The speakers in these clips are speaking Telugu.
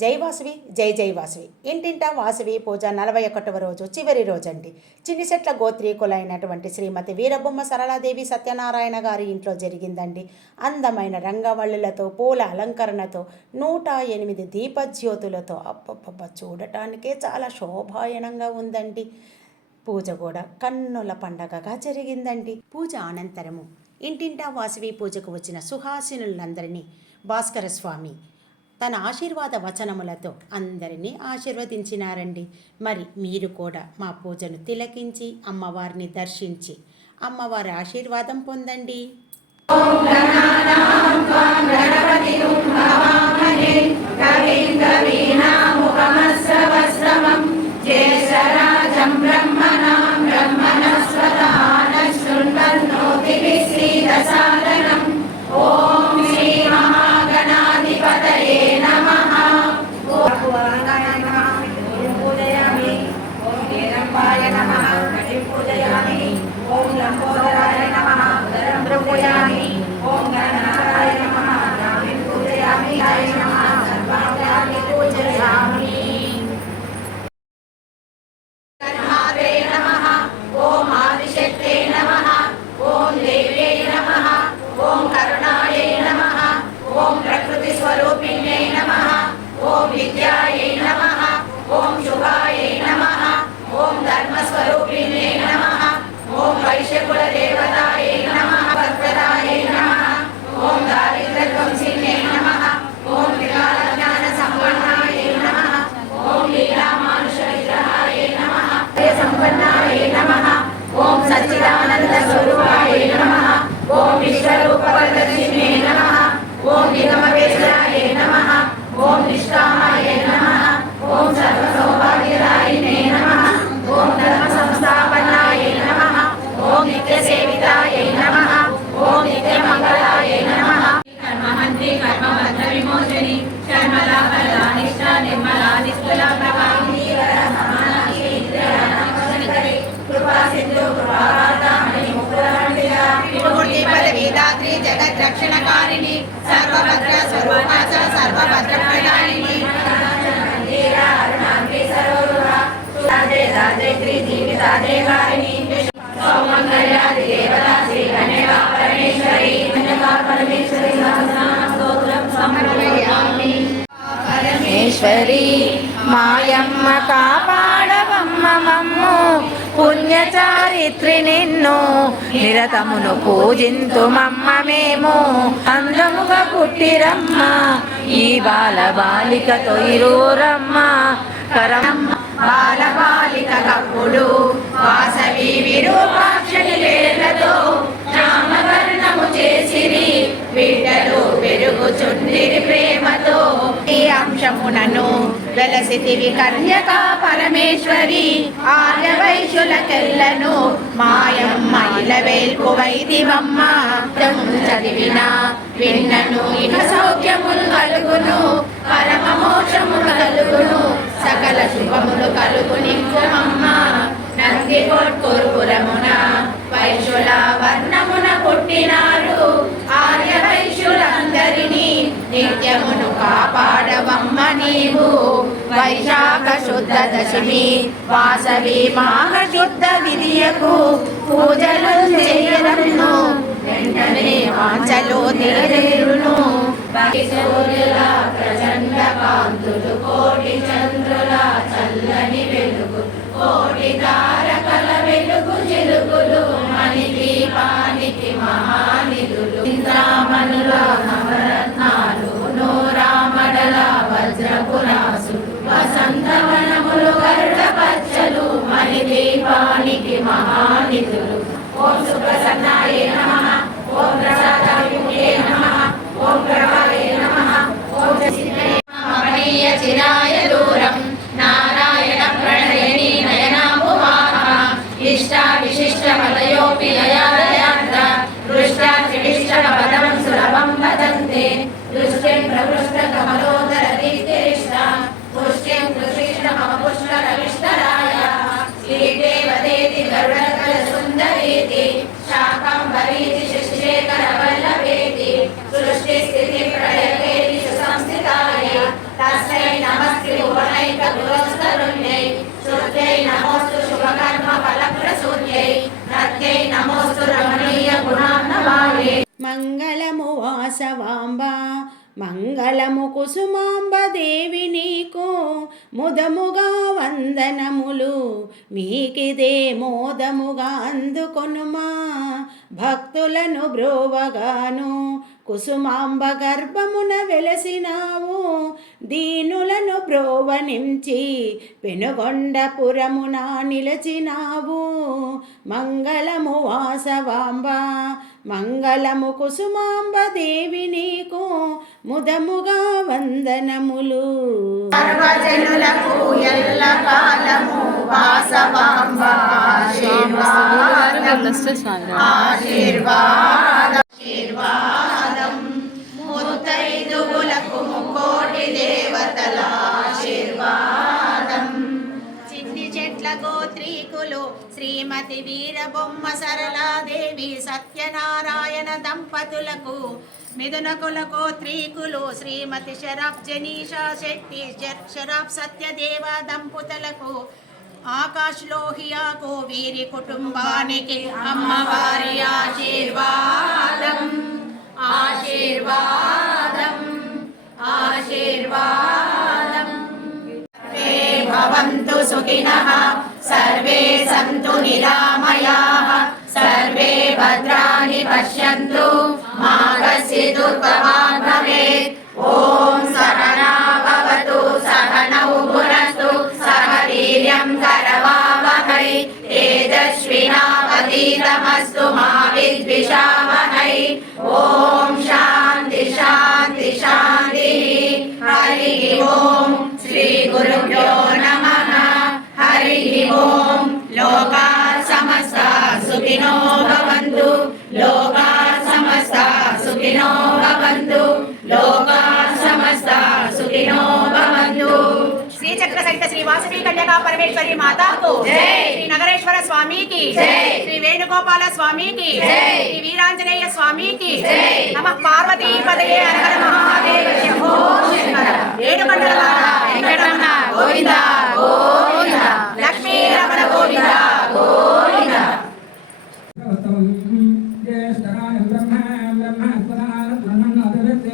జై వాసవి జై జై వాసవి. ఇంటింటా వాసవి పూజ నలభై ఒకటవ రోజు చివరి రోజండి. చిన్నిసెట్ల గోత్రీకులైనటువంటి శ్రీమతి వీరబొమ్మ సరళాదేవి సత్యనారాయణ గారి ఇంట్లో జరిగిందండి. అందమైన రంగవల్లులతో పూల అలంకరణతో నూట ఎనిమిది దీపజ్యోతులతో అబ్బబ్బబ్బ చూడటానికే చాలా శోభాయనంగా ఉందండి. పూజ కూడా కన్నుల పండగగా జరిగిందండి. పూజ అనంతరము ఇంటింటా వాసవి పూజకు వచ్చిన సుహాసినులందరినీ భాస్కర స్వామి తన ఆశీర్వాద వచనములతో అందరినీ ఆశీర్వదించినారండి. మరి మీరు కూడా మా పూజను తిలకించి అమ్మవారిని దర్శించి అమ్మవారి ఆశీర్వాదం పొందండి. పూజయామి ఓం కరుణాయై నమః ఓం ప్రకృతి స్వరూపిణ్యై నమః ఓం విద్యాయై నమః ఓం శుభాయై నమః ఓం ధర్మ స్వరూపిణ్యై నమః ఓం వైశ్యకుల దేవతాయై ఓం నమః. ఓం నిష్కామాయై నమః. ఓం సర్వ నమః. ఓం ధర్మ నమః. ఓం నిత్య నమః. ఓం నిత్య నమః. కర్మహంత్రి విమోచని వర కృపా సింధు కృపావార్తామణి పదవీదాత్రి జగత్ రక్షణకారిణి సర్వభద్ర స్వరూపాచ సర్వభద్ర సౌమంగళ్యాది దేవతా శ్రీ గణేవా పరమేశ్వరి కన్యకా పరమేశ్వరి సహస్రనామ స్తోత్రం సమర్పయామి పరమేశ్వరి మాయమ్మ కాపాడవమ్మ మమ్ము పుణ్యచారిత్రి నిన్ను నిరతమును పూజింతు మమ్మ మేము అందముగా పుట్టిరమ్మ ఈ బాల బాలికతో ఇరూరమ్మ కరమ్మ బాలబాలిక కప్పుడు వాసవి విరూపాక్షని లేలతో నామకరణము చేసిరి. బిడ్డలు పెరుగుచుండిరి ప్రేమతో ఈ అంశమునను వెలసితివి కన్యక పరమేశ్వరి. ఆర్య వైశ్యులకెల్లను మాయమ్మ ఇలవేల్పు వైదివమ్మ. చదివిన విన్నను ఇక సౌఖ్యములు కలుగును పరమ మోక్షములు కలుగును సకల శుభములు కలుగు నిత్యమమ్మ నంది కొట్కూర్పురమున వైశుల వర్ణమున పుట్టినారు ఆర్య వైశ్యులందరినీ నిత్యమును కాపాడవమ్మ నీవు వైశాఖ శుద్ధ దశమి వాసవి మాఘ శుద్ధ విధియకు పూజలు చేయరమును వెంటనే వాంచలు తీరేరును. సూర్యుల ప్రచండ కాంతులు కోటి చంద్రుల చల్లని వెలుగు కోటి తారకల మణి దీపానికి మహానిధులు. ఓం సుప్రసన్నాయ నమ. ఓం ప్రసాదాయ నమ. ఓం ప్రభా నమోస్తు శుభకర్మ ఫలప్రసూత్యై నత్యై నమోస్తు రమణీయ గుణాన్నవాయే మంగళము వాసవాంబ మంగళము కుసుమాంబ దేవి నీకు ముదముగా వందనములు మీకిదే మోదముగా అందుకొనుమా భక్తులను బ్రోవగాను కుసుమాంబ గర్భమున వెలసినావు. దీనులను బ్రోవనించి పెనుగొండపురమున నిలచినావు. మంగళము వాసవాంబ మంగళము కుసుమాంబ దేవి నీకు ముదముగా వందనములు. సర్వజనులకు ఎల్ల కాలము వాసవాంబ. ఆశీర్వాదం. శ్రీమతి వీరబొమ్మ సరళాదేవి సత్యనారాయణ దంపతులకు మిథునకుల త్రీకులు శ్రీమతి షరఫ్ జనీషా శెట్టి జ- సత్యదేవ దంపతులకు ఆకాశ్ లోహియాకు వీరి కుటుంబానికి అమ్మవారి ఆశీర్వాదం ఆశీర్వాదం ఆశీర్వాదం. భవంతు సుఖినః. సర్వే సంతు నిరామయాః. సర్వే భద్రాణి పశ్యంతు. మా కశ్చిత్ దుర్గమాన్ భవేత్ ఓం సహనా భవతు సహనౌ భునస్తు. సహ వీర్యం కరవావహై. తేజస్వినావతీతమస్తు మా విద్విషావహై సుఖినో భవంతు. లోకా సమస్త సుఖినో భవంతు. లోకా సమస్త సుఖినో భవంతు. శ్రీ చక్ర సహిత శ్రీ వాసవి కన్యకా పరమేశ్వరి మాతాకు. శ్రీ నగరేశ్వర స్వామికి. శ్రీ వేణుగోపాల స్వామికి. శ్రీ వీరాంజనేయ స్వామికి. నమ పార్వతీ పదయే హర మహాదేవ శంభో శంకర. గోవింద గోవింద.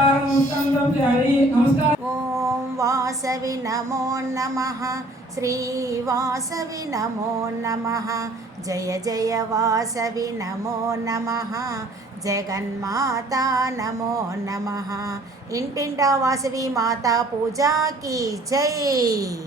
నమస్కారం హరి నమస్కారం. ఓం వాసవి నమో నమ. శ్రీ వాసవి నమో నమ. జయ జయ వాసవి నమో నమ. జగన్మాత నమో నమ. ఇంటింటా వాసవి మాత పూజాకి జై.